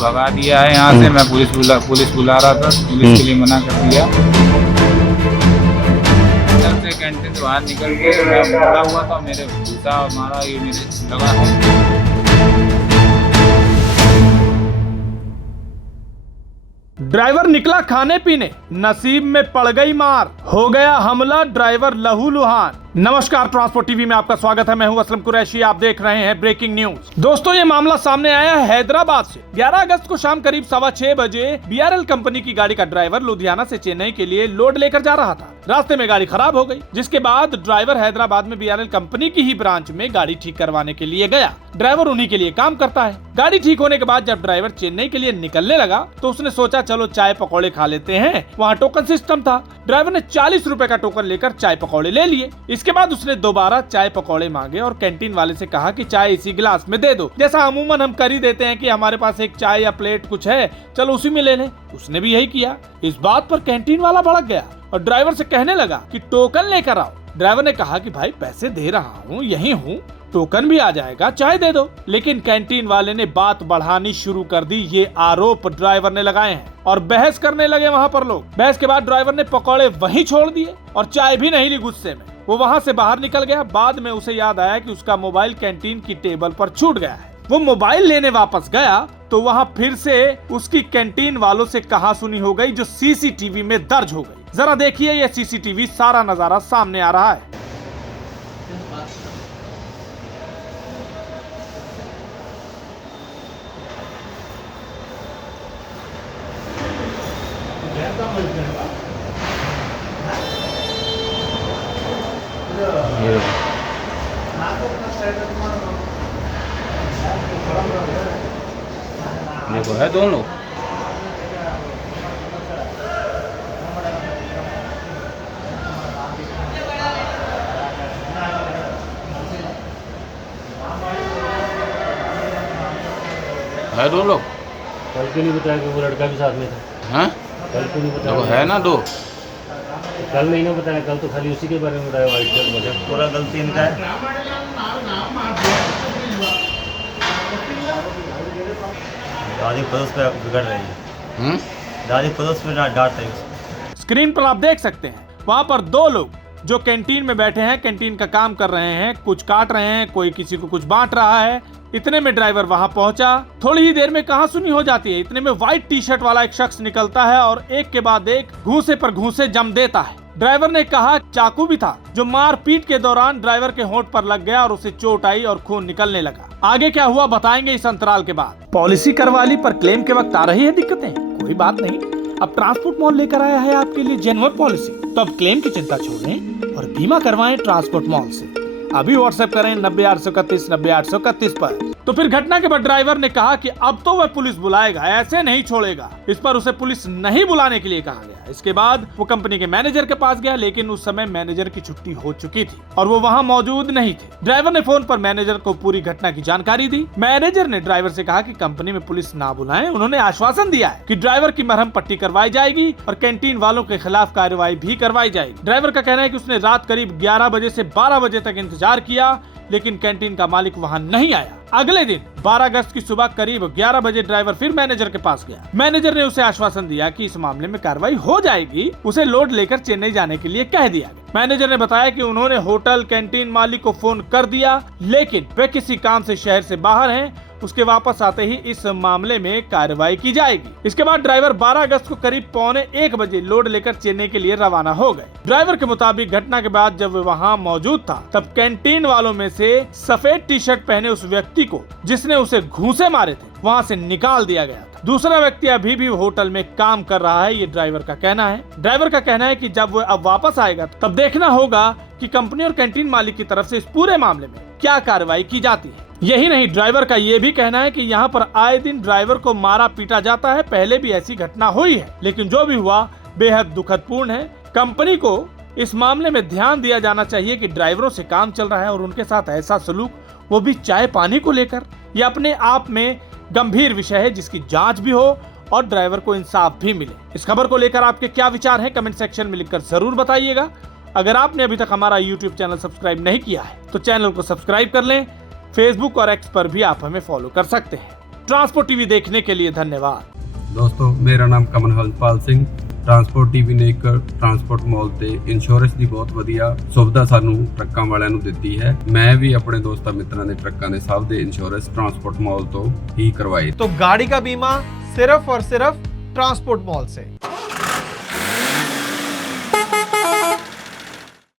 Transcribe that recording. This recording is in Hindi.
भगा दिया है यहाँ से। मैं पुलिस बुला रहा था, पुलिस के लिए मना कर दिया। अंदर से कैंटीन से बाहर निकल के मैं मुड़ा हुआ था, मेरे घूसा मारा, ये मेरे लगा है। ड्राइवर निकला खाने पीने, नसीब में पड़ गई मार, हो गया हमला, ड्राइवर लहूलुहान। नमस्कार, ट्रांसपोर्ट टीवी में आपका स्वागत है। मैं हूं असलम कुरैशी, आप देख रहे हैं ब्रेकिंग न्यूज। दोस्तों, ये मामला सामने आया है हैदराबाद से। 11 अगस्त को शाम करीब 6:15 बजे BRL कंपनी की गाड़ी का ड्राइवर लुधियाना से चेन्नई के लिए लोड लेकर जा रहा था। रास्ते में गाड़ी खराब हो गई, जिसके बाद ड्राइवर हैदराबाद में BRL कंपनी की ही ब्रांच में गाड़ी ठीक करवाने के लिए गया। ड्राइवर उन्हीं के लिए काम करता है। गाड़ी ठीक होने के बाद जब ड्राइवर चेन्नई के लिए निकलने लगा तो उसने सोचा चलो चाय पकौड़े खा लेते हैं। वहाँ टोकन सिस्टम था। ड्राइवर ने 40 रुपए का टोकन लेकर चाय पकौड़े ले लिए। इसके बाद उसने दोबारा चाय पकौड़े मांगे और कैंटीन वाले से कहा कि चाय इसी गिलास में दे दो, जैसा अमूमन हम कर ही देते हैं कि हमारे पास एक चाय या प्लेट कुछ है, चलो उसी में ले लें। उसने भी यही किया। इस बात पर कैंटीन वाला भड़क गया और ड्राइवर से कहने लगा कि टोकन लेकर आओ। ड्राइवर ने कहा कि भाई पैसे दे रहा हूँ, यही हूँ, टोकन भी आ जाएगा, चाय दे दो। लेकिन कैंटीन वाले ने बात बढ़ानी शुरू कर दी। ये आरोप ड्राइवर ने लगाए हैं और बहस करने लगे वहाँ पर लोग। बहस के बाद ड्राइवर ने पकौड़े वहीं छोड़ दिए और चाय भी नहीं ली। गुस्से में वो वहाँ से बाहर निकल गया। बाद में उसे याद आया कि उसका मोबाइल कैंटीन की टेबल पर छूट गया है। वो मोबाइल लेने वापस गया तो वहाँ फिर से उसकी कैंटीन वालों से कहासुनी हो गई, जो CCTV में दर्ज हो गई। जरा देखिए, ये CCTV सारा नजारा सामने आ रहा है। देखो है दोनों। है दो लोग। कल क्यों नहीं बताया कि वो लड़का भी साथ में था? हाँ, कल क्यों नहीं बताया? देखो है ना दो। कल नहीं ना बताया, कल तो खाली उसी के बारे में बताया। वाइट शर्ट मुझे पूरा गलती इनका है। दादी पड़ोस पे बिगड़ रही है। दादी पड़ोस पे डांट रही है। स्क्रीन पर आप देख सकते हैं, वहाँ पर दो लोग जो कैंटीन में बैठे हैं, कैंटीन का काम कर रहे हैं, कुछ काट रहे हैं, कोई किसी को कुछ बांट रहा है। इतने में ड्राइवर वहां पहुंचा। थोड़ी ही देर में कहासुनी हो जाती है। इतने में व्हाइट टी-शर्ट वाला एक शख्स निकलता है और एक के बाद एक घूसे पर घूसे जम देता है। ड्राइवर ने कहा चाकू भी था, जो मारपीट के दौरान ड्राइवर के होंठ पर लग गया और उसे चोट आई और खून निकलने लगा। आगे क्या हुआ बताएंगे इस अंतराल के बाद। पॉलिसी करवा ली पर क्लेम के वक्त आ रही है दिक्कतें। कोई बात नहीं, अब ट्रांसपोर्ट मॉल लेकर आया है आपके लिए जेन्युइन पॉलिसी। तो अब क्लेम की चिंता छोड़ें और बीमा करवाएं ट्रांसपोर्ट मॉल से। अभी व्हाट्सएप करें 90 831 पर। तो फिर घटना के बाद ड्राइवर ने कहा कि अब तो वह पुलिस बुलाएगा, ऐसे नहीं छोड़ेगा। इस पर उसे पुलिस नहीं बुलाने के लिए कहा गया। इसके बाद वो कंपनी के मैनेजर के पास गया, लेकिन उस समय मैनेजर की छुट्टी हो चुकी थी और वो वहाँ मौजूद नहीं थे। ड्राइवर ने फोन पर मैनेजर को पूरी घटना की जानकारी दी। मैनेजर ने ड्राइवर से कहा कि कंपनी में पुलिस ना बुलाएं। उन्होंने आश्वासन दिया है कि ड्राइवर की मरहम पट्टी करवाई जाएगी और कैंटीन वालों के खिलाफ कार्रवाई भी करवाई जाएगी। ड्राइवर का कहना है कि उसने रात करीब 11 बजे से 12 बजे तक इंतजार किया, लेकिन कैंटीन का मालिक वहां नहीं आया। अगले दिन 12 अगस्त की सुबह करीब 11 बजे ड्राइवर फिर मैनेजर के पास गया। मैनेजर ने उसे आश्वासन दिया कि इस मामले में कार्रवाई हो जाएगी। उसे लोड लेकर चेन्नई जाने के लिए कह दिया गया। मैनेजर ने बताया कि उन्होंने होटल कैंटीन मालिक को फोन कर दिया, लेकिन वे किसी काम से शहर से बाहर हैं। उसके वापस आते ही इस मामले में कार्रवाई की जाएगी। इसके बाद ड्राइवर 12 अगस्त को करीब 12:45 बजे लोड लेकर चेन्नई के लिए रवाना हो गए। ड्राइवर के मुताबिक घटना के बाद जब वे वहां मौजूद था, तब कैंटीन वालों में से सफेद टी-शर्ट पहने उस व्यक्ति को, जिसने उसे घूंसे मारे थे, वहां से निकाल दिया गया था। दूसरा व्यक्ति अभी भी होटल में काम कर रहा है, ये ड्राइवर का कहना है। ड्राइवर का कहना है कि जब वो अब वापस आएगा तब देखना होगा कि कंपनी और कैंटीन मालिक की तरफ से इस पूरे मामले में क्या कार्रवाई की जाती है। यही नहीं, ड्राइवर का ये भी कहना है कि यहाँ पर आए दिन ड्राइवर को मारा पीटा जाता है। पहले भी ऐसी घटना हुई है, लेकिन जो भी हुआ बेहद दुखदपूर्ण है। कंपनी को इस मामले में ध्यान दिया जाना चाहिए कि ड्राइवरों से काम चल रहा है और उनके साथ ऐसा सलूक, वो भी चाय पानी को लेकर, यह अपने आप में गंभीर विषय है, जिसकी जांच भी हो और ड्राइवर को इंसाफ भी मिले। इस खबर को लेकर आपके क्या विचार हैं, कमेंट सेक्शन में लिखकर जरूर बताइएगा। अगर आपने अभी तक हमारा YouTube चैनल सब्सक्राइब नहीं किया है तो चैनल को सब्सक्राइब कर लें। फेसबुक और एक्स पर भी आप हमें फॉलो कर सकते हैं। ट्रांसपोर्ट टीवी देखने के लिए धन्यवाद। ਦੋਸਤੋ ਮੇਰਾ ਨਾਮ ਕਮਨਹਲਪਾਲ ਸਿੰਘ। ਟਰਾਂਸਪੋਰਟ ਟੀਵੀ ਨੇ ਇੱਕ ਟਰਾਂਸਪੋਰਟ ਮਾਲ ਤੇ ਇੰਸ਼ੋਰੈਂਸ ਦੀ ਬਹੁਤ ਵਧੀਆ ਸੁਵਿਧਾ ਸਾਨੂੰ ਟਰੱਕਾਂ ਵਾਲਿਆਂ ਨੂੰ ਦਿੱਤੀ ਹੈ। ਮੈਂ ਵੀ ਆਪਣੇ ਦੋਸਤਾਂ ਮਿੱਤਰਾਂ ਦੇ ਟਰੱਕਾਂ ਦੇ ਸਭ ਦੇ ਇੰਸ਼ੋਰੈਂਸ ਟਰਾਂਸਪੋर्ट माल तो ही करवाए। तो गाड़ी का बीमा सिर्फ और सिर्फ ट्रांसपोर्ट मॉल से।